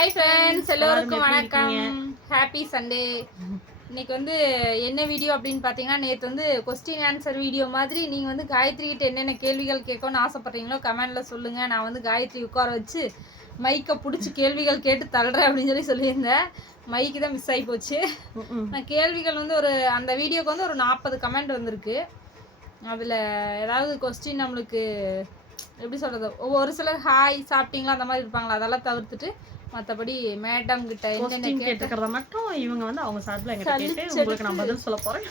Hi friends எல்லோருக்கும் வணக்கம். Happy Sunday இன்னைக்கு வந்து என்ன வீடியோ அப்படின்னு பார்த்தீங்கன்னா நேற்று வந்து கொஸ்டின் ஆன்சர் வீடியோ மாதிரி நீங்கள் வந்து காயத்ரி கிட்ட என்னென்ன கேள்விகள் கேட்கணும்னு ஆசைப்பட்றீங்களோ கமெண்ட்ல சொல்லுங்க. நான் வந்து காயத்ரி உட்கார வச்சு மைக்கை பிடிச்சி கேள்விகள் கேட்டு தள்ளுறேன் அப்படின்னு சொல்லி சொல்லியிருந்தேன். மைக்கு தான் மிஸ் ஆகி போச்சு. நான் கேள்விகள் வந்து ஒரு அந்த வீடியோக்கு வந்து ஒரு நாற்பது கமெண்ட் வந்திருக்கு. அதில் ஏதாவது கொஸ்டின் நம்மளுக்கு எப்படி சொல்கிறது ஒரு சிலர் ஹாய் சாப்பிட்டீங்களா? அந்த மாதிரி இருப்பாங்களா? அதெல்லாம் தவிர்த்துட்டு மற்றபடி மேடம் கிட்ட என்னென்ன கேட்டுக்கிறத மட்டும் இவங்க வந்து அவங்க சார்பில் எங்கிட்ட கேட்டு உங்களுக்கு நான் பதில் சொல்ல போறேன்.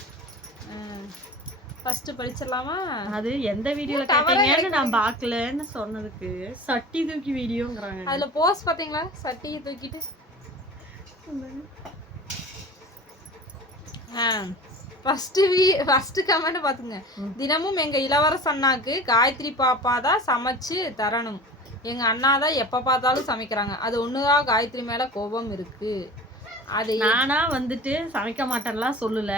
ஃபர்ஸ்ட் படிச்சிடலாமா? அது எந்த வீடியோல கேட்டீங்கன்னு நான் பார்க்கலன்னு சொன்னதுக்கு சட்டி தூக்கி வீடியோங்கிறாங்க அதில் போஸ்ட் பார்த்தீங்களா? சட்டியை தூக்கிட்டு. ஃபர்ஸ்ட் வீ ஃபர்ஸ்ட் கமெண்ட் பார்த்துங்க. தினமும் எங்க இளவரச அண்ணாக்கு காயத்ரி பாப்பா தான் சமைச்சு தரணும். எங்க அண்ணா தான் எப்ப பார்த்தாலும் சமைக்கிறாங்க. அது ஒண்ணுதான் காயத்ரி மேல கோபம் இருக்கு. அது நானா வந்துட்டு சமைக்க மாட்டேன்லாம் சொல்லல.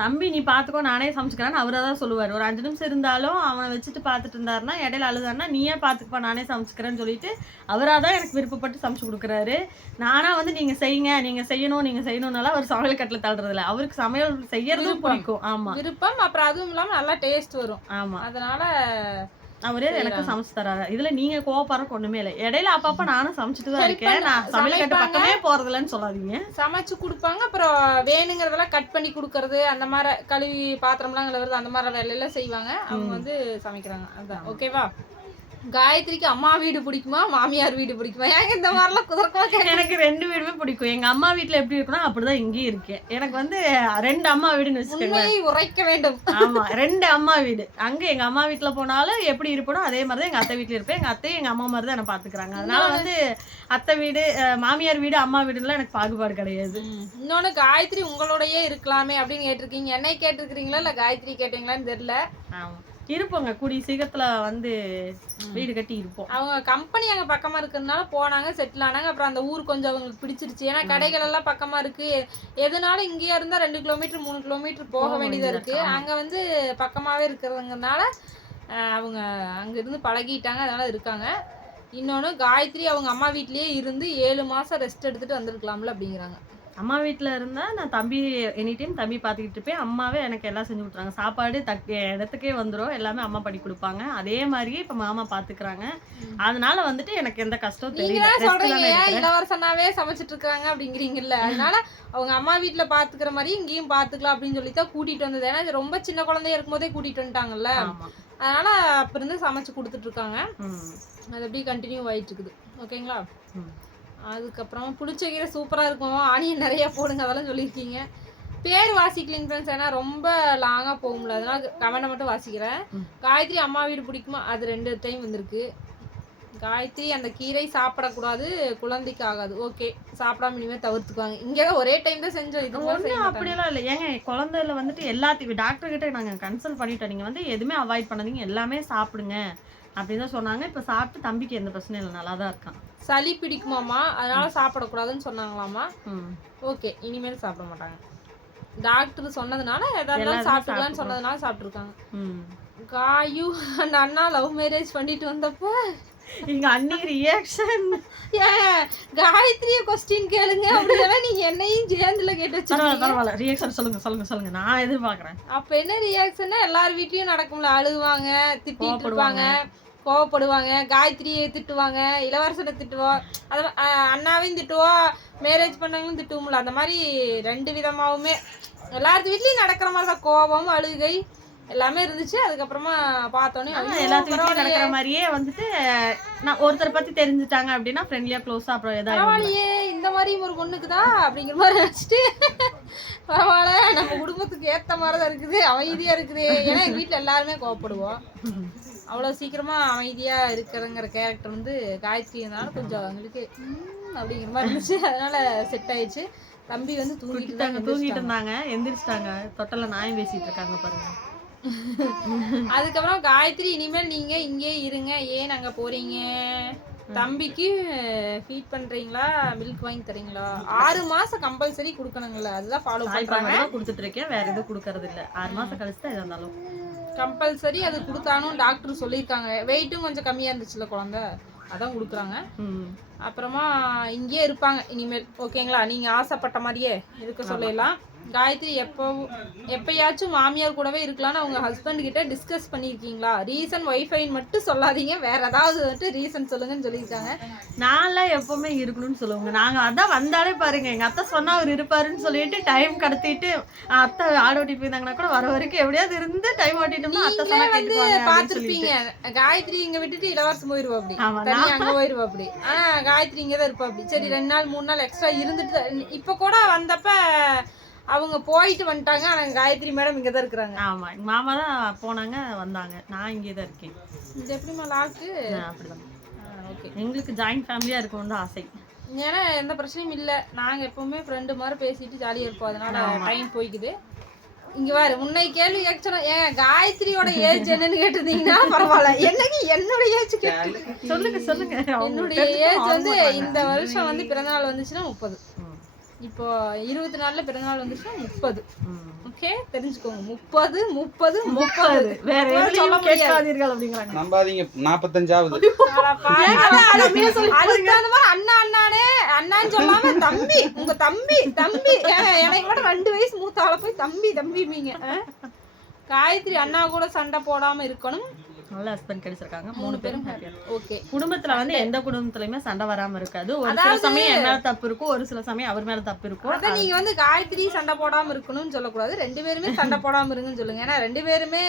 தம்பி நீ பாத்துக்கோ நானே சமைச்சுக்கிறேன்னு அவரா தான் சொல்லுவார். ஒரு அஞ்சு நிமிஷம் இருந்தாலும் அவனை வச்சுட்டு பார்த்துட்டு இருந்தாருன்னா இடையில அழுதாருன்னா நீயே பார்த்துக்கப்பா நானே சமைச்சுக்கிறேன்னு சொல்லிட்டு அவராக தான் எனக்கு விருப்பப்பட்டு சமைச்சு கொடுக்குறாரு. நானா வந்து நீங்க செய்யுங்க நீங்க செய்யணும் நீங்க செய்யணும்னால அவர் சமையல் கட்டில் தள்ளுறது இல்ல அவருக்கு சமையல் செய்யறதும் பிடிக்கும். ஆமா. விருப்பம் அப்புறம் அதுவும் இல்லாம நல்லா டேஸ்ட் வரும். ஆமா. அதனால அவரே எனக்கு சமைச்சு தராரு. இதுல நீங்க கோவப்படுறக்கு ஒண்ணுமே இல்லை. இடையில அப்பப்ப நானும் சமைச்சிட்டு தான் இருக்கேன். நான் சமையல் கட்டு பக்கமே போறதில்லன்னு சொல்லாதீங்க. சமைச்சு கொடுப்பாங்க. அப்புறம் வேணுங்கிறதெல்லாம் கட் பண்ணி கொடுக்கறது அந்த மாதிரி கழுவி பாத்திரம்லாம் கழுவுறது அந்த மாதிரி வேலையெல்லாம் செய்வாங்க. அவங்க வந்து சமைக்கிறாங்க. அதான். ஓகேவா காயத்ரிக்கு அம்மா வீடு பிடிக்குமா? மாமியார் வீடு பிடிக்குமா? ஏங்க இந்த மாதிரிலாம் குதிரக்கமா எனக்கு ரெண்டு வீடுமே பிடிக்கும். எங்க அம்மா வீட்ல எப்படி இருக்குன்னா அப்படிதான் இங்கேயும் இருக்கேன். எனக்கு வந்து ரெண்டு அம்மா வீடுன்னு வச்சுக்கோங்க உரைக்க வேண்டும். ஆமா ரெண்டு அம்மா வீடு. அங்க எங்க அம்மா வீட்ல போனாலும் எப்படி இருப்பனோ அதே மாதிரி தான் எங்க அத்தை வீட்ல இருப்பேன். எங்க அத்தையும் எங்க அம்மா மாதிரி தான் என்ன பாத்துக்கிறாங்க. அதனால வந்து அத்தை வீடு மாமியார் வீடு அம்மா வீடுலாம் எனக்கு பாகுபாடு கிடையாது. இன்னொன்னு காயத்ரி உங்களோடயே இருக்கலாமே அப்படின்னு கேட்டிருக்கீங்க. என்னை கேட்டிருக்கிறீங்களா இல்ல காயத்ரி கேட்டீங்களான்னு தெரியல. ஆமா. இருப்போங்க. கூடிய சீக்கிரத்துல வந்து வீடு கட்டி இருப்போம். அவங்க கம்பெனி அங்க பக்கமா இருக்கிறதுனால போனாங்க செட்டில் ஆனாங்க. அப்புறம் அந்த ஊர் கொஞ்சம் அவங்களுக்கு பிடிச்சிருச்சு. ஏன்னா கடைகள் எல்லாம் பக்கமா இருக்கு. எதனாலும் இங்கேயா இருந்தா ரெண்டு கிலோமீட்டர் மூணு கிலோமீட்டர் போக வேண்டியதா இருக்கு. அங்க வந்து பக்கமாவே இருக்கிறதுங்கனால அவங்க அங்க இருந்து பழகிட்டாங்க. அதனால இருக்காங்க. இன்னொன்னு காயத்ரி அவங்க அம்மா வீட்லயே இருந்து ஏழு மாசம் ரெஸ்ட் எடுத்துட்டு வந்திருக்கலாம்ல அப்படிங்கிறாங்க. அம்மா வீட்ல இருந்தா நான் தம்பி எனி டைம் தம்பி பார்த்துக்கிட்டு இருப்பேன். அம்மாவே எனக்கு எல்லாம் செஞ்சு கொடுத்துறாங்க சாப்பாடு தட்டு இடத்துக்கே வந்துடும் எல்லாமே அம்மா பண்ணி கொடுப்பாங்க. அதே மாதிரியே இப்ப மாமா பாத்துக்கிறாங்க. அதனால வந்துட்டு எனக்கு எந்த கஷ்டம் தெரியல. சொல்றீங்க. இளவரசனாவே சமைச்சிட்டு இருக்காங்க அப்படிங்கிறீங்கல்ல. அதனால அவங்க அம்மா வீட்ல பாத்துக்கிற மாதிரி இங்கேயும் பாத்துக்கலாம் அப்படின்னு சொல்லி தான் கூட்டிட்டு வந்தது. ஏன்னா இது ரொம்ப சின்ன குழந்தையா இருக்கும்போதே கூட்டிட்டு வந்துட்டாங்கல்ல. அதனால அப்ப இருந்து சமைச்சு கொடுத்துட்டு இருக்காங்க. அது அப்படியே கண்டினியூ ஆயிட்டு இருக்குது. ஓகேங்களா. அதுக்கப்புறம் புளிச்ச கீரை சூப்பரா இருக்கும். ஆனியன் நிறைய போடுங்க அதெல்லாம் சொல்லியிருக்கீங்க. பேர் வாசிக்கலிங் ஃப்ரெண்ட்ஸ் ஏன்னா ரொம்ப லாங்கா போகும்ல அதனால கமெண்ட்டை மட்டும் வாசிக்கிறேன். காயத்ரி அம்மா வீடு பிடிக்குமா? அது ரெண்டு டைம் வந்திருக்கு. காயத்ரி அந்த கீரை சாப்பிடக்கூடாது குழந்தைக்கு ஆகாது. ஓகே சாப்பிடாம இனிமே தவிர்த்துக்குவாங்க. இங்கே தான் ஒரே டைம் தான் செஞ்சோம். இது மாட்டாங்க. அப்படியெல்லாம் இல்லை. ஏங்க குழந்தைல வந்துட்டு எல்லாத்தையும் டாக்டர் கிட்ட நாங்க கன்சல்ட் பண்ணிட்டோம். நீங்க வந்து எதுவுமே அவாய்ட் பண்ணாதீங்க. எல்லாமே சாப்பிடுங்க. அப்படின்னு சொன்னாங்க. இப்ப சாப்பிட்டு தம்பிக்கு எந்த பிரச்சனையும் இல்லை. நல்லா தான் இருக்கான். சளி பிடிக்குமாமா அதனால சாப்பிடக்கூடாதுன்னு சொன்னாங்களாமா. ஓகே. இனிமேல் சாப்பிட மாட்டாங்க. டாக்டர் சொன்னதுனால எல்லாருமே சாப்பிட்டுக்கலாம்னு சொன்னதுனால சாப்பிட்டுருக்காங்க. காயு அந்த அண்ணா லவ் மேரேஜ் பண்ணிட்டு வந்தப்ப எங்க அண்ணி ரியாக்ஷன் ஏன் காயத்ரிய கொஸ்டின் கேளுங்க. அப்படின்னா நீங்க என்னையும் சேர்ந்துல கேட்டு வச்சிருக்கீங்க. பரவாயில்ல. ரியாக்ஷன் சொல்லுங்க சொல்லுங்க சொல்லுங்க. நான் எதிர்பார்க்கறேன். அப்ப என்ன ரியாக்ஷன்னா எல்லார் வீட்லயும் நடக்கும்ல. அழுகுவாங்க திட்டிட்டு. இருப்பாங்க. கோவப்படுவாங்க. காயத்ரியை திட்டுவாங்க. இளவரசனை திட்டுவோம் அது அண்ணாவையும் திட்டுவோம் மேரேஜ் பண்ணவங்களும் திட்டுவோம்ல. அந்த மாதிரி ரெண்டு விதமாவுமே. எல்லாத்து வீட்லயும் நடக்கிற மாதிரி தான். கோபம் அழுகை எல்லாமே இருந்துச்சு. அதுக்கப்புறமா பார்த்தோன்னே ஐயோ, எல்லாத்து வீட்லயும் பரவாயில்லையே, நடக்கிற மாதிரியே வந்துட்டு நான் ஒருத்தர் பத்தி தெரிஞ்சுட்டாங்க அப்படின்னா ஃப்ரெண்ட்லியா க்ளோஸா அப்புறம் ஏதாவது பரவாயில்லையே இந்த மாதிரி ஒரு பொண்ணுக்குதா? அப்படிங்கிற மாதிரி நினைச்சிட்டு பரவாயில்ல நம்ம குடும்பத்துக்கு ஏத்த மாதிரி தான் இருக்குது அமைதியா இருக்குது. ஏன்னா எங்க வீட்ல எல்லாருமே கோவப்படுவோம். அவ்வளவு சீக்கிரமா அமைதியா இருக்கிறங்கிற கேரக்டர் வந்து காயத்ரினால கொஞ்சம் எங்களுக்கு ம், அப்படிங்கிற மாதிரி இருந்துச்சு. அதனால செட் ஆயிடுச்சு. தம்பி வந்து தூங்கிட்டு தான் தூங்கிட்டு. இருந்தாங்க எந்திரிச்சிட்டாங்க. தொட்டல நாயம் பேசிட்டு இருக்காங்க பாருங்க. அதுக்கப்புறம் காயத்ரி இனிமேல் நீங்க இங்கே இருங்க. ஏன் அங்க போறீங்க? தம்பிக்கு ஃபீட் பண்றீங்களா? மில்க் வாங்கி தரீங்களா? ஆறு மாசம் கம்பல்சரி கொடுக்கணுங்களா அதுதான் ஃபாலோ பண்றாங்க. கொடுத்துட்டு இருக்கேன். வேற எதுவும் கொடுக்கறது இல்ல ஆறு மாசம் கழிச்சு தான் இருந்தாலும். கம்பல்சரி அது கொடுத்தானும் டாக்டர் சொல்லியிருக்காங்க. வெயிட்டும் கொஞ்சம் கம்மியா இருந்துச்சுல குழந்தை? அதான் கொடுக்குறாங்க. ம். அப்புறமா இங்கேயே இருப்பாங்க. இனிமேல் ஓகேங்களா நீங்கள் ஆசைப்பட்ட மாதிரியே இருக்க சொல்லிடலாம். காயத்ரி எப்போ எப்பயாச்சும் மாமியார் கூடவே இருக்கலாம்னு அவங்க ஹஸ்பண்ட் கிட்ட டிஸ்கஸ் பண்ணியிருக்கீங்களா? ரீசன் ஒய்ஃபைன்னு மட்டும் சொல்லாதீங்க. வேற ஏதாவது வந்துட்டு ரீசன் சொல்லுங்கன்னு சொல்லியிருக்காங்க. நான்லாம் எப்பவுமே இருக்கணும்னு சொல்லுவாங்க. நாங்க அதான் வந்தாலே பாருங்க. எங்க அத்தை சொன்னா அவர் இருப்பாருன்னு சொல்லிட்டு டைம் கடத்திட்டு அத்தை ஆடு ஓட்டிட்டு போயிருந்தாங்கன்னா கூட வர வரைக்கும் எப்படியாவது இருந்து டைம் ஓட்டிட்டோம்னா அத்தை நீங்களே சொன்னா வந்து பார்த்திருப்பீங்க. காயத்ரி இங்க விட்டுட்டு இளவரசம் போயிருவா அப்படி ஆமா, தனியா அங்க போயிருவா அப்படி ஆனா காயத்ரி இங்க தான் இருப்பா அப்படி சரி ரெண்டு நாள் மூணு நாள் எக்ஸ்ட்ரா இருந்துட்டு இப்ப கூட வந்தப்ப அவங்க போயிட்டு வந்துட்டாங்க ஆனா காயத்ரி மேடம் இங்க தான் இருக்கிறாங்க. ஆமா எங்க மாமா தான் போனாங்க வந்தாங்க. நான் இங்கே தான் இருக்கேன். இது எப்படிமா லாக்கு அப்படிதான். ஓகே எங்களுக்கு ஜாயிண்ட் ஃபேமிலியா இருக்கணும்னு தான் ஆசை. ஏன்னா எந்த பிரச்சனையும் இல்ல. நாங்க எப்பவுமே ஃப்ரெண்டு மாதிரி பேசிட்டு ஜாலியா இருப்போம். அதனால டைம் போய்க்குது. இங்க பாரு முன்னை கேள்வி கேட்கணும் ஏன் காயத்ரியோட ஏஜ் என்னன்னு கேட்டிருந்தீங்கன்னா பரவாயில்ல. என்னைக்கு என்னோட ஏஜ் கேட்டு சொல்லுங்க சொல்லுங்க. என்னுடைய ஏஜ் வந்து இந்த வருஷம் வந்து பிறந்தநாள் வந்துச்சுன்னா முப்பது. இப்போ இருபத்தி நாலுல பிறந்தநாள் வந்துச்சுன்னா முப்பது. ஓகே தெரிஞ்சுக்கோங்க. முப்பது முப்பது முப்பது. வேற சொல்ல. கேட்காதீர்கள் அப்படிங்கிறாங்க நம்பாதீங்க. நாற்பத்தஞ்சாவது அண்ணா அண்ணானே. அண்ணான்னு சொல்லாம தம்பி உங்க தம்பி தம்பி. எனக்கு கூட ரெண்டு வயசு மூத்த ஆளை போய் தம்பி தம்பிமீங்க? காயத்ரி அண்ணா கூட சண்டை போடாம இருக்கணும். நல்ல ஹஸ்பண்ட் கிடைச்சிருக்காங்க. மூணு பேரும். ஓகே குடும்பத்துல வந்து எந்த குடும்பத்துலயுமே சண்டை வராம இருக்காது. ஒரு சில சமயம் என் மேல தப்பு இருக்கும் ஒரு சில சமயம் அவர் மேல தப்பு இருக்கும். அதான் நீங்க வந்து காயத்ரி சண்டை போடாம இருக்கணும்னு சொல்லக்கூடாது. ரெண்டு பேருமே சண்டை போடாம இருங்கன்னு சொல்லுங்க. ஏன்னா ரெண்டு பேருமே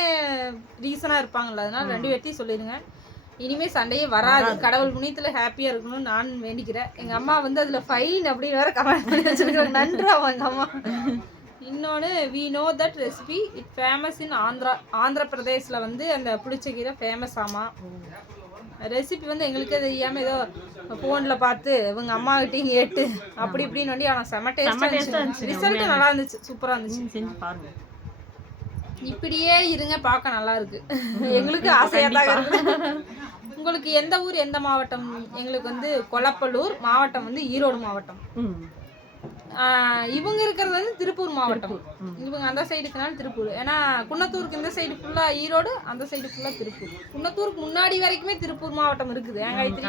ரீசனா இருப்பாங்கல்ல அதனால ரெண்டு பேர்த்தையும் சொல்லிடுங்க. இனிமே சண்டையே வராது. கடவுள் புண்ணியத்துல ஹாப்பியா இருக்கணும்னு நான் வேண்டிக்கிறேன். எங்க அம்மா வந்து அதுல ஃபைன் அப்படின்னு வேற கமெண்ட் பண்ணி வச்சிருக்காங்க. நன்றி அவங்க அம்மா. இன்னொன்று we know that recipe it famous in Andhra Andhra பிரதேஷ்ல வந்து அந்த புளிச்சக்கீரை ஃபேமஸ் ஆமா. ரெசிபி வந்து எங்களுக்கே தெரியாம ஏதோ ஃபோன்ல பார்த்து இவங்க அம்மா கிட்டையும் கேட்டு அப்படி இப்படின்னு வண்டி ஆனால் செம டேஸ்ட் இருந்துச்சு, ரிசல்ட் நல்லா இருந்துச்சு. சூப்பரா இருந்துச்சு. செஞ்சு பாருங்க. இப்படியே இருங்க பார்க்க நல்லா இருக்கு. எங்களுக்கு ஆசையா தான் இருக்கு உங்களுக்கு எந்த ஊர் எந்த மாவட்டம்? எங்களுக்கு வந்து கொலப்பலூர் மாவட்டம் வந்து ஈரோடு மாவட்டம். இவங்க இருக்கிறது வந்து திருப்பூர் மாவட்டம். இவங்க அந்த சைடு இருக்கனால திருப்பூர். ஏன்னா குன்னத்தூருக்கு இந்த சைடு ஃபுல்லா ஈரோடு அந்த சைடு ஃபுல்லா திருப்பூர். குன்னத்தூருக்கு முன்னாடி வரைக்குமே திருப்பூர் மாவட்டம் இருக்குது.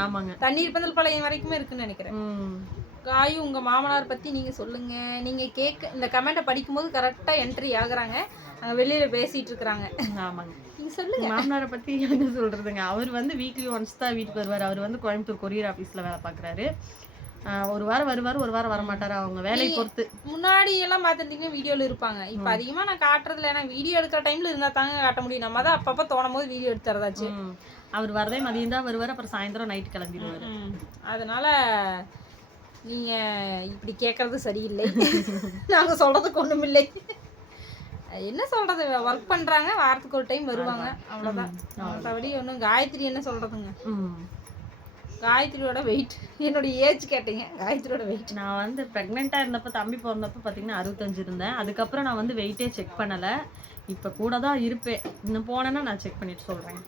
ஆமாங்க. தண்ணீர் பந்தல் பாளையம் வரைக்குமே இருக்குன்னு நினைக்கிறேன். காயு உங்க மாமனார் பத்தி நீங்க சொல்லுங்க. நீங்க கேட்க இந்த கமெண்ட்டை படிக்கும்போது கரெக்டா என்ட்ரி ஆகுறாங்க. அங்க வெளியில பேசிட்டு இருக்கிறாங்க. ஆமாங்க. நீங்க சொல்லுங்க. மாமனாரை பத்தி என்ன சொல்றதுங்க? அவர் வந்து வீக்லி ஒன்ஸ் தான் வீட்டுக்கு வருவார். அவர் வந்து கோயம்புத்தூர் கொரியர் ஆபீஸ்ல வேலை பார்க்குறாரு. ஒரு வாரம் வருவார் ஒரு வாரம் வர மாட்டாரு அவங்க வேலையை பொறுத்து. முன்னாடி எல்லாம் பார்த்துட்டீங்கன்னா வீடியோல இருப்பாங்க. இப்ப அதிகமா நான் காட்டுறதுல ஏன்னா வீடியோ எடுக்கிற டைம்ல இருந்தா தாங்க காட்ட முடியும். நம்ம தான் அப்பப்ப தோணும் போது வீடியோ எடுத்துறதாச்சு. அவர் வரதே மதியம் தான் வருவார் அப்புறம் சாயந்தரம் நைட் கிளம்பிடுவாரு. அதனால நீங்க இப்படி கேட்கறது சரியில்லை. நாங்க சொல்றதுக்கு ஒண்ணும் இல்லை என்ன சொல்றது? ஒர்க் பண்றாங்க வாரத்துக்கு ஒரு டைம் வருவாங்க. அவ்வளவுதான். மற்றபடி ஒன்றும் காயத்ரி என்ன சொல்றதுங்க. காயத்ரியோட வெயிட் என்னோட ஏஜ் கேட்டீங்க காயத்ரியோட வெயிட் நான் வந்து ப்ரெக்னெண்ட்டாக இருந்தப்போ தம்பி பிறந்தப்போ பார்த்தீங்கன்னா அறுபத்தஞ்சு இருந்தேன். அதுக்கப்புறம் நான் வந்து வெயிட்டே செக் பண்ணலை. இப்போ கூட தான் இருப்பேன். இன்னும் போனேன்னா நான் செக் பண்ணிட்டு சொல்கிறேன்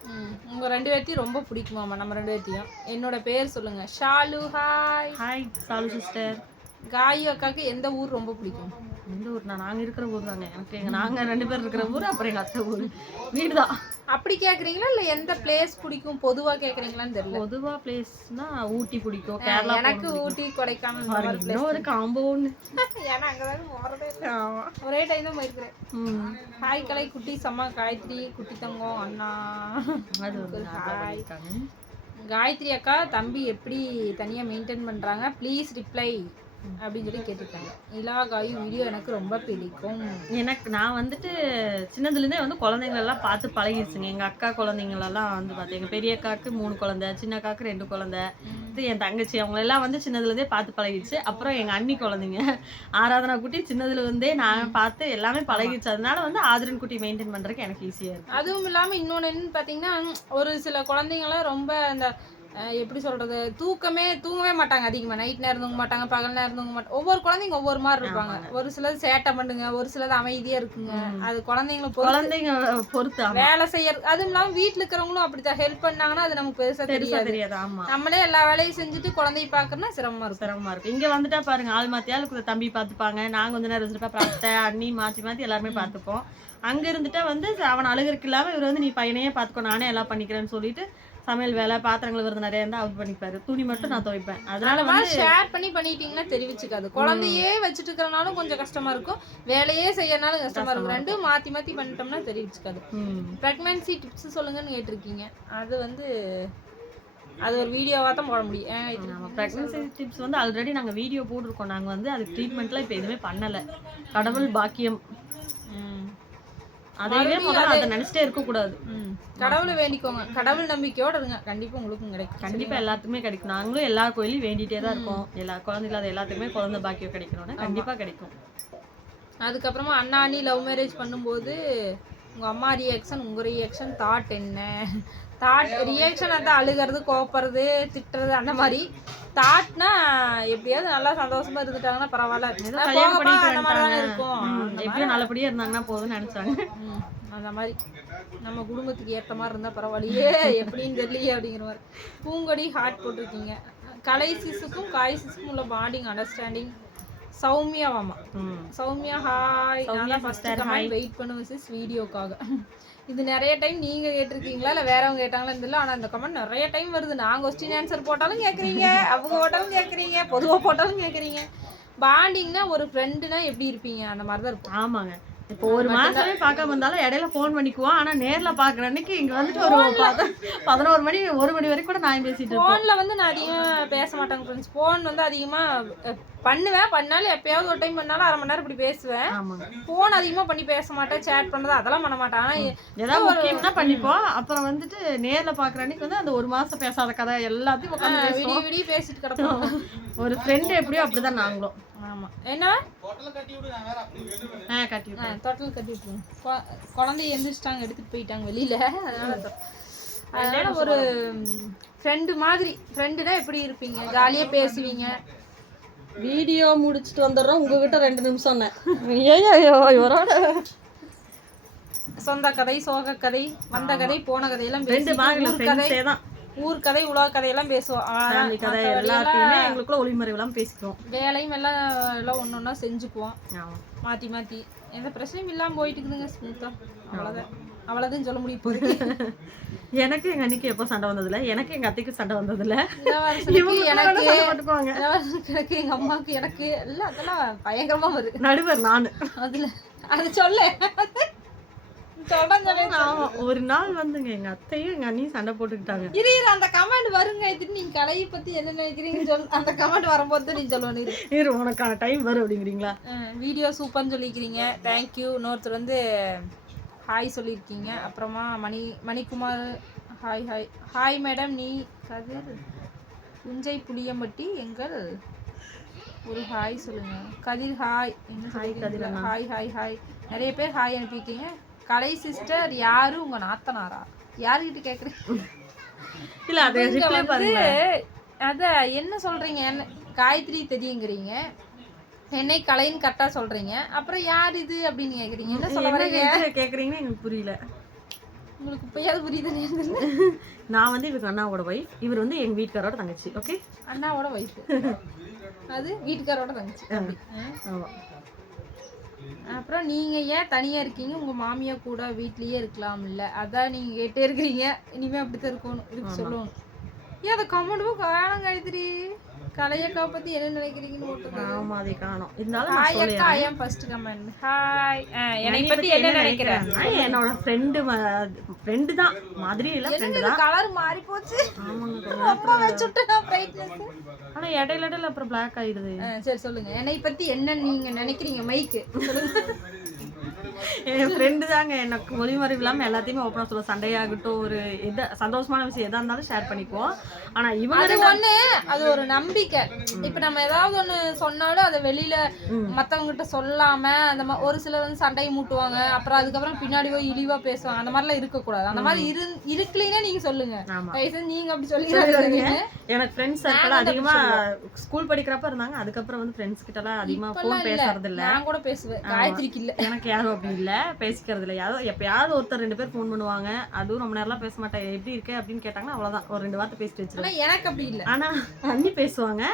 உங்க ரெண்டு பேர்த்தையும் ரொம்ப பிடிக்குமாமா நம்ம ரெண்டு பேர்த்தையும். என்னோட பேர் சொல்லுங்க. Shalu hi hi Shalu sister Kayu அக்காக்கு எந்த ஊர் ரொம்ப பிடிக்கும்? எந்த ஊர் நான் நாங்கள் இருக்கிற ஊர் தாங்க எனக்கு எங்கள் நாங்கள் ரெண்டு பேர் இருக்கிற ஊர் அப்புறம் எங்கள் அத்தை ஊர். வீடு தான் அப்படி கேக்குறீங்களா? இல்ல எந்த பிளேஸ் பிடிக்கும்? பொதுவா கேக்குறீங்களான்னு தெரியல. பொதுவாக பிளேஸ்னா ஊட்டி பிடிக்கும். கேரளா எனக்கு ஊட்டி கொடைக்கானல் இந்த மாதிரி இன்னும் ஒரு காம்போ ஒன்று place. ஏன்னா அங்கதான் போறதே இல்லை. ஒரே டைம் தான் போயிருக்கிறேன். ஹாய் கலை குட்டி சம்மா காயத்ரி குட்டி தங்கம் அண்ணா. காயத்ரி அக்கா தம்பி எப்படி தனியா மெயின்டைன் பண்றாங்க? ப்ளீஸ் ரிப்ளை அப்படின்னு சொல்லி கேட்டிருக்காங்க. நிலா காயு வீடியோ எனக்கு ரொம்ப பிடிக்கும். எனக்கு நான் வந்துட்டு சின்னதுலேருந்தே வந்து குழந்தைங்களெல்லாம் பார்த்து பழகிடுச்சுங்க எங்கள் அக்கா குழந்தைங்களெல்லாம் வந்து பார்த்து எங்கள் பெரிய அக்காவுக்கு மூணு குழந்தை சின்ன அக்காவுக்கு ரெண்டு குழந்தை இது என் தங்கச்சி அவங்களெல்லாம் வந்து சின்னதுலேருந்தே பார்த்து பழகிடுச்சு அப்புறம் எங்கள் அண்ணி குழந்தைங்க ஆராதனா குட்டி சின்னதுல இருந்தே நான் பார்த்து எல்லாமே பழகிடுச்சு அதனால வந்து ஆதரன் குட்டி மெயின்டைன் பண்ணுறதுக்கு எனக்கு ஈஸியாக இருக்கு. அதுவும் இல்லாம இன்னொன்னு என்னன்னு பாத்தீங்கன்னா ஒரு சில குழந்தைங்களாம் ரொம்ப அந்த எப்படி சொல்றது? தூக்கமே தூங்கவே மாட்டாங்க அதிகமா. நைட் நேரம் தூங்க மாட்டாங்க பகல் நேரம் தூங்க மாட்டாங்க. ஒவ்வொரு குழந்தைங்க ஒவ்வொரு மாதிரி இருப்பாங்க. ஒரு சிலது சேட்டை பண்ணுங்க ஒரு சிலது அமைதியா இருக்குங்க. அது குழந்தைங்களை குழந்தைங்க பொறுத்து. வேலை செய்யறது அதுவும் இல்லாம வீட்டுல இருக்கிறவங்களும் அப்படித்தான். ஹெல்ப் பண்ணாங்கன்னா அது நமக்கு பெருசா பெருசா தெரியாது. நம்மளே எல்லா வேலையும் செஞ்சுட்டு குழந்தைய பாக்குறோம்னா சிரமமா இருக்கும். சிரமமா இருக்கு இங்க வந்துட்டா பாருங்க ஆள் ஆளுக்கு தம்பி பார்த்துப்பாங்க. நாங்க கொஞ்ச நேரம் இருந்துட்டு அப்புறம் அத்தை அண்ணி மாத்தி மாத்தி எல்லாருமே பார்த்துப்போம். அங்க இருந்துட்டா வந்து அவன் அழுகிறதுக்கு இல்லாம இவர் வந்து நீ பையனையே பார்த்துக்கோ நானே எல்லாம் பண்ணிக்கிறேன்னு சொல்லிட்டு சமையல் வேலை பாத்திரங்கள் வருது நிறைய இருந்தா அவர் பண்ணிப்பாரு. துணி மட்டும் நான் துவைப்பேன். அதனால வந்து ஷேர் பண்ணி பண்ணிட்டீங்கன்னா தெரிவிச்சுக்காது. குழந்தையே வச்சுட்டு இருக்கிறனாலும் கொஞ்சம் கஷ்டமா இருக்கும். வேலையே செய்யறனாலும் கஷ்டமா இருக்கும். ரெண்டும் மாத்தி மாத்தி பண்ணிட்டோம்னா தெரிவிச்சுக்காது. ப்ரெக்னன்சி டிப்ஸ் சொல்லுங்கன்னு கேட்டிருக்கீங்க. அது வந்து அது ஒரு வீடியோவா தான் போட முடியும். நம்ம ப்ரெக்னன்சி டிப்ஸ் வந்து ஆல்ரெடி நாங்க வீடியோ போட்டிருக்கோம். நாங்க வந்து அதுக்கு ட்ரீட்மெண்ட்லாம் இப்போ எதுவுமே பண்ணல. கடவுள் பாக்கியம். அதையே முதல்ல அதை நினைச்சிட்டே இருக்க கூடாது. கடவுளை வேண்டிக்கோங்க. கடவுள் நம்பிக்கையோட இருங்க. கண்டிப்பா உங்களுக்கும் கிடைக்கும். கண்டிப்பா எல்லாத்துக்குமே கிடைக்கும். நாங்களும் எல்லா கோயிலையும் வேண்டிட்டே தான் இருக்கோம். எல்லா குழந்தை இல்லாத எல்லாத்துக்குமே குழந்தை பாக்கியம் கிடைக்கணும்னா கண்டிப்பா கிடைக்கும். அதுக்கப்புறமா அண்ணா அண்ணி லவ் மேரேஜ் பண்ணும்போது உங்க அம்மா ரியாக்ஷன் உங்க ரியாக்ஷன் தாட் என்ன? தாட் ரியாக்ஷன் அதான் அழுகிறது கோப்பறது திட்டுறது அந்த மாதிரி. தாட்னா எப்படியாவது நல்லா சந்தோஷமா இருந்துட்டாங்கன்னா பரவாயில்ல. தானே. இருக்கும். எப்படியும் நல்லபடியா இருந்தாங்கன்னா போதும்னு நினைச்சாங்க. அந்த மாதிரி. நம்ம குடும்பத்துக்கு ஏற்ற மாதிரி இருந்தால் பரவாயில்லையே எப்படின்னு தெரியலையே அப்படிங்கிற மாதிரி. பூங்கொடி ஹார்ட் போட்டிருக்கீங்க. கலை சிசுக்கும் காய் சிசுக்கும் உள்ள பாண்டிங் அண்டர்ஸ்டாண்டிங் சௌமியாவாமா. சௌமியா ஹாய் நான் ஃபர்ஸ்ட் வெயிட் பண்ணுவேன் சிஸ் வீடியோக்காக இது நிறைய டைம் நீங்க கேட்டிருக்கீங்களா? இல்ல வேறவங்க கேட்டாங்களா? தெரியல ஆனா இந்த கமெண்ட் நிறைய டைம் வருது. நான் கொஸ்டின் ஆன்சர் போட்டாலும் கேக்குறீங்க அவங்க போட்டாலும் கேக்குறீங்க பொதுவா போட்டாலும் கேக்குறீங்க. பாண்டிங்னா ஒரு ஃப்ரெண்டுனா எப்படி இருப்பீங்க? அந்த மாதிரி தான் இருக்கும். ஆமாங்க. இப்போ ஒரு மாசமே பார்க்காம இருந்தாலும் இடையில ஃபோன் பண்ணிக்குவோம். ஆனா நேர்ல பாக்குற அன்னைக்கு இங்க வந்துட்டு ஒரு பத- பதினோரு மணி ஒரு மணி வரைக்கும் கூட நான் பேசிட்டு ஃபோனில் வந்து நான் அதிகமாக பேச மாட்டேங்க ஃப்ரெண்ட்ஸ் ஃபோன் வந்து அதிகமாக பண்ணுவேன். பண்ணாலும் எப்பயாவது ஒரு டைம் பண்ணாலும் அரை மணி நேரம் இப்படி பேசுவேன். ஃபோன் அதிகமாக பண்ணி பேச மாட்டேன். சேட் பண்ணுறது அதெல்லாம் பண்ண மாட்டேன். ஆனால் ஏதாவது முக்கியம்னா பண்ணிப்போம். அப்புறம் வந்துட்டு நேர்ல பாக்குற அன்னைக்கு வந்து அந்த ஒரு மாசம் பேசாத கதை எல்லாத்தையும் உட்காந்து விடிய விடிய பேசிட்டு கிடப்போம். ஒரு ஃப்ரெண்ட் எப்படியோ அப்படிதான் நாங்களும். ஆமாம் என்ன? ஆ கட்டி ஆ தொட்டல் கட்டி விட்டுருங்க. கொ- குழந்தைய எந்திரிச்சிட்டாங்க எடுத்துட்டு போயிட்டாங்க வெளியில. அதனால அதனால ஒரு ஃப்ரெண்டு மாதிரி. ஃப்ரெண்டுனா எப்படி இருப்பீங்க? ஜாலியாக பேசுவீங்க? வீடியோ முடிச்சிட்டு வந்துடுறோம் உங்ககிட்ட ரெண்டு நிமிஷம் ஐயோ இவரோட சொந்த கதை சோக கதை வந்த கதை போன கதையெல்லாம் ரெண்டு கதை. தான் ஊர் கதை உலக கதையெல்லாம் பேசுவோம். ஃபேமிலி கதை எல்லாத்தையுமே எங்களுக்குள்ள ஒளிமறைவெல்லாம் பேசிக்குவோம். வேலையும் எல்லாம் எல்லாம் ஒன்று ஒன்றா செஞ்சுக்குவோம். மாற்றி மாற்றி எந்த பிரச்சனையும் இல்லாமல் போயிட்டு இருக்குதுங்க ஸ்மூத்தாக அவ்வளோதான் அவ்வளோதான் சொல்ல முடியும் இப்போதைக்கு. எனக்கு எங்க அன்னைக்கு எப்போ சண்டை வந்ததில்ல? எனக்கு எங்க அத்தைக்கு சண்டை வந்ததில்ல. எனக்கு எனக்கு எங்கள் அம்மாவுக்கு எனக்கு எல்லாம் அதெல்லாம் பயங்கரமாக வருது நடுவர் நானு. அதில் அது சொல்ல ஒரு நாள் வந்துங்க எங்க அத்தையும் எங்க அண்ணியும் சண்டை போட்டுக்கிட்டாங்க. இரு அந்த கமெண்ட் வருங்க. இது நீங்க கலையை பத்தி என்ன நினைக்கிறீங்கன்னு சொல் அந்த கமெண்ட் வரும்போது நீ சொல்லணும். இரு. உனக்கான டைம் வரும் அப்படிங்கிறீங்களா? வீடியோ சூப்பர்னு சொல்லிக்கிறீங்க. தேங்க்யூ இன்னொருத்தர் வந்து ஹாய் சொல்லியிருக்கீங்க. அப்புறமா Mani Manikumar hi hi hi madam நீ கதிர் புஞ்சை புளியம்பட்டி எங்கள் ஒரு ஹாய் சொல்லுங்க. கதிர் ஹாய் என்ன hi Kathir. Hi hi hi நிறைய பேர் ஹாய் அனுப்பியிருக்கீங்க. கலை சிஸ்டர் யாரு உங்க நாத்தனாரா? யாருக்கிட்ட கேக்குறீங்க? இல்ல அதை ரிப்ளை பாருங்க அத என்ன சொல்றீங்க? என்ன காயத்ரி தெரியுங்கிறீங்க என்னை கலைன்னு கரெக்டா சொல்றீங்க. அப்புறம் யார் இது அப்படின்னு கேக்குறீங்க. என்ன சொல்ல வரீங்க கேக்குற- கேக்குறீங்கன்னு எனக்கு புரியல. உங்களுக்கு இப்பயாவது புரியுதுன்னு நான் வந்து இவங்க அண்ணாவோட ஒய்ஃப் இவர் வந்து எங்க வீட்டுக்காரோட தங்கச்சி ஓகே அண்ணாவோட ஒய்ஃப் அது வீட்டுக்காரோட தங்கச்சி. ஆமா. அப்புறம் நீங்க ஏன் தனியா இருக்கீங்க? உங்க மாமியா கூட வீட்லயே இருக்கலாம் இல்ல அதான் நீங்க கேட்டே இருக்கிறீங்க இனிமே அப்படித்தான் இருக்கணும். இருக்கு சொல்லணும். ஏன் அதை கமெண்ட் காணும் காயத்ரி கலையக்கா பத்தி என்ன நினைக்கிறீங்கன்னு போட்டுருக்காங்க ஆமா அதை காணோம். இருந்தாலும் நான் ஹாய் அக்கா சொல்லிடுறேன். ஐ ஃபர்ஸ்ட் கமெண்ட் ஹாய் என்னை பத்தி என்ன நினைக்கிறேன் நினைக்கிறேன்னா, என்னோட ஃப்ரெண்டு ஃப்ரெண்டு தான். மாதிரி இல்ல ஃப்ரெண்டு தான். கலர் மாறி போச்சு? ஆமாங்க ரொம்ப வச்சுட்டு நான் பிரைட்னஸ் ஆனா இடையில இடையில அப்புறம் பிளாக் ஆயிடுது. சரி சொல்லுங்க. என்னை பத்தி என்ன நீங்க நினைக்கிறீங்க மைக்கு சொல்லுங்க. என் ஃப்ரெண்டு தாங்க. எனக்கு ஒளிமறைவு இல்லாம எல்லாத்தையுமே ஓப்பனா சொல்ல சண்டையாகட்டும் ஒரு எத சந்தோஷமான விஷயம் எதா இருந்தாலும் ஷேர் பண்ணிக்குவோம். ஆனா இவங்க ஒண்ணு அது ஒரு நம்பிக்கை. இப்ப நம்ம ஏதாவது ஒண்ணு சொன்னாலும் அதை வெளியில ம். மத்தவங்க கிட்ட சொல்லாம அந்த மா- ஒரு சிலர் வந்து சண்டையை மூட்டுவாங்க. அப்புறம் அதுக்கப்புறம் பின்னாடி போய் இழிவா பேசுவாங்க. அந்த மாதிரிலாம் இருக்க கூடாது அந்த மாதிரி இரு இருக்கலீன்னா நீங்க சொல்லுங்க. ஆமா. தயவு செஞ்சு நீங்க அப்படி. சொல்லிடுறீங்க எனக்கு ஃப்ரெண்ட்ஸ் சர்க்கிள் அதிகமா ஸ்கூல் படிக்கிறப்ப இருந்தாங்க. அதுக்கப்புறம் வந்து ஃப்ரெண்ட்ஸ் கிட்ட எல்லாம் அதிகமா இப்பெல்லாம் ஃபோன். பேசுறது இல்ல நான் கூட பேசுவேன். காயத்ரிக்கு இல்ல. எனக்கு யாரும் அப்படி இல்லை பேசிக்கிறது இல்லை. யாரோ எப்பயாவது ஒருத்தர் ரெண்டு பேர் ஃபோன் பண்ணுவாங்க. அதுவும் ரொம்ப நேரம்லாம் பேச மாட்டேன் எப்படி இருக்கு? அப்படின்னு கேட்டாங்கன்னா அவ்வளோதான் ஒரு ரெண்டு வார்த்தை பேசிட்டு வச்சிருவேன். ஆனா எனக்கு அப்படி இல்ல. ஆனா அண்ணி பேசுவாங்க.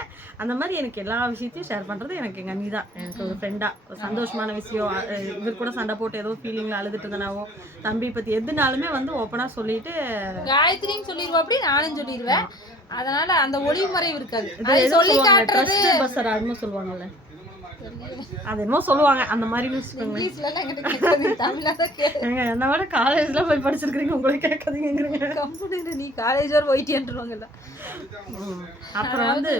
அந்த மாதிரி எனக்கு எல்லா விஷயத்தையும் ஷேர் பண்றது எனக்கு எங்க அண்ணி தான். எனக்கு ஒரு ஃப்ரெண்டா ஒரு சந்தோஷமான விஷயம். இவர் கூட சண்டை போட்டு ஏதோ ஃபீலிங்ல அழுதுட்டு இருந்தனாவோ தம்பி பத்தி எதுனாலுமே வந்து ஓப்பனா சொல்லிட்டு காயத்ரின்னு சொல்லிடுவா அப்படி நானும் சொல்லிடுவேன் அதனால அந்த ஒளிமறைவு இருக்காது. இது அதை ஏதோ சொல்லி காட்டுறது சொல்லுவாங்கல்ல. அது என்னமோ சொல்லுவாங்க அந்த மாதிரி வச்சுக்கோங்க என்ன விட காலேஜ்ல போய் படிச்சிருக்கீங்க உங்களுக்கு கேட்காதீங்கிறீங்க கம்பெனில நீ காலேஜ் வரை போயிட்டேன்றாங்கல்ல ம். அப்புறம் வந்து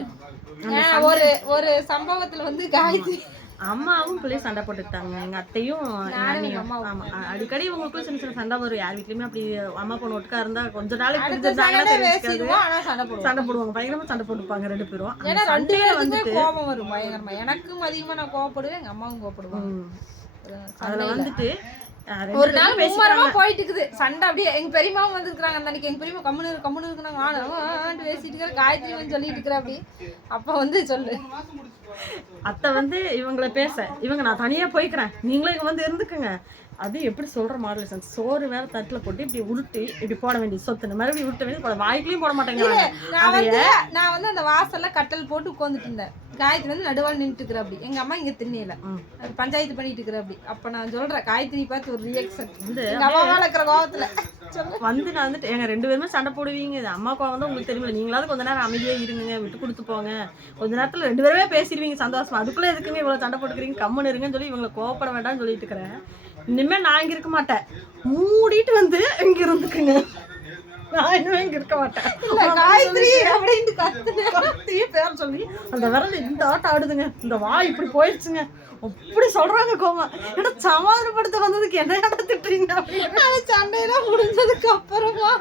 ஒரு ஒரு சம்பவத்துல வந்து காயத்ரி அம்மாவும் பிள்ளையும் சண்டை போட்டுக்கிட்டாங்க. எங்க அத்தையும் எங்க நானும் எங்க அண்ணியும். அம்மாவும். ஆமா. அ- அடிக்கடி இவங்களுக்கும் சின்ன சின்ன சண்டை வரும். யார் வீட்லயுமே அப்படி அம்மா பொண்ணு ஒட்டுக்கா இருந்தா கொஞ்ச நாளைக்கு அடுத்த பிரிஞ்சிருந்தாங்கன்னா சண்டை போடுவாங்க. பயங்கரமா சண்டை போட்டுப்பாங்க ரெண்டு பேரும். ஏன்னா ரெண்டு வந்துட்டு கோபம் வரும். பயங்கரமா. எனக்கும் அதிகமா நான் கோவப்படுவேன் எங்க அம்மாவும் கோவப்படுவாங்க. அதுல. வந்துட்டு ஒரு நாள். மும்மரமா போயிட்டு இருக்குது சண்டை அப்படியே எங்க பெரியமாவும் வந்திருக்காங்க அந்த அன்னைக்கு. எங்க பெரியமா கம்முனு கம்முனு இருக்குனாங்க நானும் பேசிட்டு இருக்கிற காயத்ரி வந்து சொல்லிட்டு இருக்கிற அப்படி. அப்ப வந்து சொல்லு. அத்தை வந்து இவங்கள பேச. இவங்க நான் தனியா போய்க்கிறேன். நீங்களும் இங்க வந்து இருந்துக்குங்க. அது எப்படி சொல்ற மாடலேஷன் சோறு வேற தட்டுல போட்டு இப்படி உருட்டி இப்படி போட வேண்டிய சொத்துன்னு மறுபடியும் உருட்ட வேண்டியது. போட வாய்க்குலயும் போட மாட்டேங்கிறாங்க நான். வந்து நான் வந்து அந்த வாசல்ல கட்டல் போட்டு உட்காந்துட்டு இருந்தேன். காயத்ரி வந்து நடுவால் நின்றுட்டு இருக்கிற அப்படி. எங்க அம்மா இங்க திண்ணையில. பஞ்சாயத்து பண்ணிட்டு இருக்கிற அப்படி. அப்ப நான் சொல்றேன் காயத்ரி பார்த்து ஒரு ரியாக்ஷன் வந்து அம்மா இருக்கிற கோவத்துல. சொல்லு வந்து நான் வந்துட்டு எங்க ரெண்டு பேருமே சண்டை போடுவீங்க. இது அம்மாவுக்கு வந்து உங்களுக்கு தெரியுமில்ல. நீங்களாவது கொஞ்ச நேரம் அமைதியா இருங்க விட்டு கொடுத்து போங்க. கொஞ்ச நேரத்துல ரெண்டு பேருமே பேசிடுவீங்க சந்தோஷமா. அதுக்குள்ள எதுக்குங்க இவ்வளவு சண்டை போட்டுக்கிறீங்க? கம்முன்னு இருங்கன்னு சொல்லி இவங்களை கோவப்பட வேண்டாம்னு சொல்லிட்டு இருக்கிறேன். இனிமே நான் இங்க இருக்க மாட்டேன். மூடிட்டு வந்து இங்க இருந்துக்குங்க. நான் இனிமே இங்க இருக்க மாட்டேன். காயத்ரி அப்படின்னு கத்துன கத்தியே பேர் சொல்லி அந்த விரல் இந்த ஆட்டம் ஆடுதுங்க. இந்த வாய் இப்படி போயிடுச்சுங்க அப்படி சொல்றாங்க கோமா. ஏன்னா சமாதானப்படுத்த வந்ததுக்கு என்ன திட்டுறீங்க அப்படின்னு. அந்த சண்டையெல்லாம் முடிஞ்சதுக்கு அப்புறமா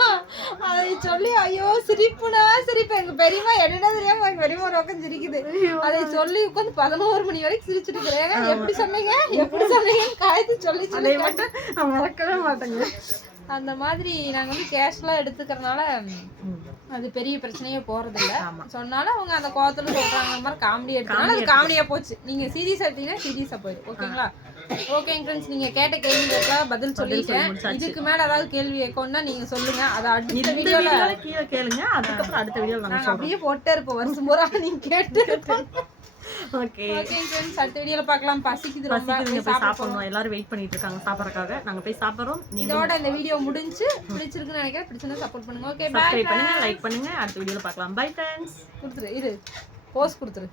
அதை சொல்லி ஐயோ சிரிப்புனா சிரிப்பு. எங்க பெரியம்மா என்னடா தெரியாம எங்க பெரியம்மா ஒரு பக்கம் சிரிக்குது. அதை சொல்லி உட்காந்து பதினோரு மணி வரைக்கும் சிரிச்சிட்டு இருக்கிறேன் எப்படி சொன்னீங்க? எப்படி சொன்னீங்க காயத்ரி சொல்லி அதை சொல்லி மட்டும் நான் மறக்கவே மாட்டேங்க. அந்த மாதிரி நாங்க வந்து கேஷ்லா எடுத்துக்கறனால அது பெரிய பிரச்சனையே போறது இல்ல ஆமா. சொன்னாலும் அவங்க அந்த கோவத்துல சொல்றாங்க. அந்த மாதிரி காமெடி எடுத்தனால அது காமெடியா போச்சு. நீங்க சீரியஸ் எடுத்தீங்கன்னா சீரியஸா போயிடும் ஓகேங்களா? ஓகேங்க ஃப்ரெண்ட்ஸ் நீங்க கேட்ட கேள்விகளுக்கெல்லாம் பதில் சொல்லிட்டேன். இதுக்கு மேல ஏதாவது கேள்வி கேட்கணும்னா நீங்க சொல்லுங்க. அதை அடுத்த வீடியோல கீழே கேளுங்க. அதுக்கப்புறம் அடுத்த வீடியோல நாங்க நாங்க சொல்றோம். அப்படியே போட்டே இருப்போம். வருஷம் பூரா நீங்க கேட்டு ஓகே. ஃப்ரெண்ட்ஸ் அடுத்த வீடியோல பார்க்கலாம். பசிக்குது ரொம்ப. பசிக்குதுங்க போய். சாப்பிடணும். எல்லாரும் வெயிட் பண்ணிட்டு இருக்காங்க சாப்பிடறதுக்காக. நாங்க போய் சாப்பிடுறோம். இதோட இந்த வீடியோ முடிஞ்சு பிடிச்சிருக்குன்னு நினைக்கிறேன். பிடிச்சிருந்தா சப்போர்ட் பண்ணுங்க. ஓகே சப்ஸ்கிரைப் பண்ணுங்க லைக் பண்ணுங்க. அடுத்த வீடியோல பார்க்கலாம். பை ஃப்ரெண்ட்ஸ் கொடுத்துரு இரு. போஸ்ட் கொடுத்துரு.